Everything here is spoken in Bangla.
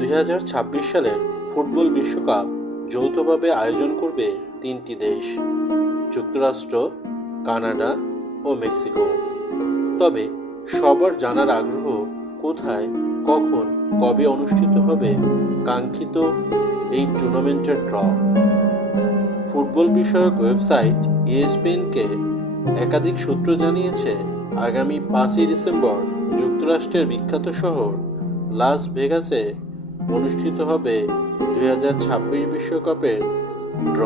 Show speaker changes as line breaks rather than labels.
দুই হাজার ছাব্বিশ সালের ফুটবল বিশ্বকাপ যৌথভাবে আয়োজন করবে তিনটি দেশ, যুক্তরাষ্ট্র, কানাডা ও মেক্সিকো। তবে সবার জানার আগ্রহ কোথায়, কখন, কবে অনুষ্ঠিত হবে কাঙ্ক্ষিত এই টুর্নামেন্টের ড্র? ফুটবল বিষয়ক ওয়েবসাইট ইএসপিএনকে একাধিক সূত্র জানিয়েছে, আগামী পাঁচই ডিসেম্বর যুক্তরাষ্ট্রের বিখ্যাত শহর লাস ভেগাসে অনুষ্ঠিত হবে দুই বিশ্বকাপের ড্র।